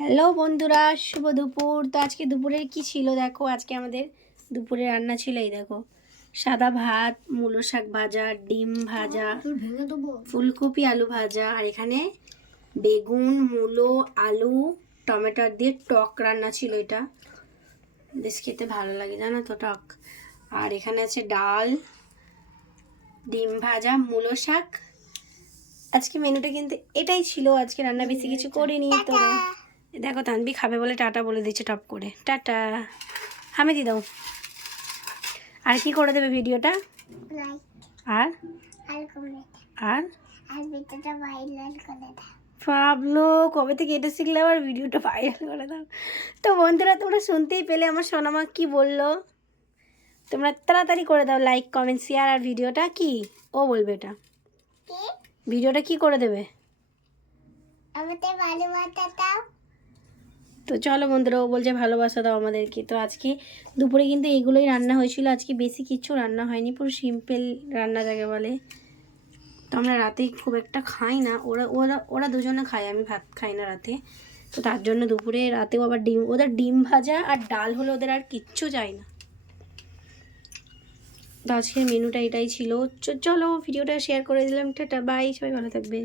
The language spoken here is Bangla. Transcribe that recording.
হ্যালো বন্ধুরা, শুভ দুপুর। তো আজকে দুপুরের কি ছিল দেখো। আজকে আমাদের দুপুরে রান্না ছিল এই দেখো, সাদা ভাত, মূলো শাক ভাজা, ডিম ভাজা, ফুলকপি আলু ভাজা, আর এখানে বেগুন, মূলো, আলু, টমেটো দিয়ে টক রান্না ছিল। এটা বেশ খেতে ভালো লাগে জানো তো, টক। আর এখানে আছে ডাল, ডিম ভাজা, মূলো শাক। আজকে মেনুটা কিন্তু এটাই ছিল। আজকে রান্না বেশি কিছু করিনি। তো দেখো তানবি খাবে বলে টাটা বলে দিচ্ছে টপ করে, টাটা হামে দি দাও। আর কি করে দেবে ভিডিওটা? আর আর ভাবলো কবে থেকে এটা শিখলে আবার ভিডিওটা ভাইরাল করে দাও। তো বন্ধুরা, তোমরা শুনতেই পেলে আমার সোনামা কি বললো। তোমরা তাড়াতাড়ি করে দাও লাইক, কমেন্ট, শেয়ার। আর ভিডিওটা কি ও বলবে, এটা ভিডিওটা কি করে দেবে? তো চলো বন্ধুরা, ও বলছে ভালোবাসা দাও আমাদেরকে। তো আজকে দুপুরে কিন্তু এগুলোই রান্না হয়েছিল। আজকে বেশি কিছু রান্না হয়নি, পুরো সিম্পল রান্না যাকে বলে। তো আমরা রাতে খুব একটা খাই না, ওরা ওরা ওরা দুজনে খায়, আমি ভাত খাই না রাতে। তো তার জন্য দুপুরে রাতেও আবার ওদের ডিম ভাজা আর ডাল হলে ওদের আর কিচ্ছু চাই না। তো আজকের মেনুটা এটাই ছিল। চলো ভিডিওটা শেয়ার করে দিলাম, টাটা বাই, সবাই ভালো থাকবে।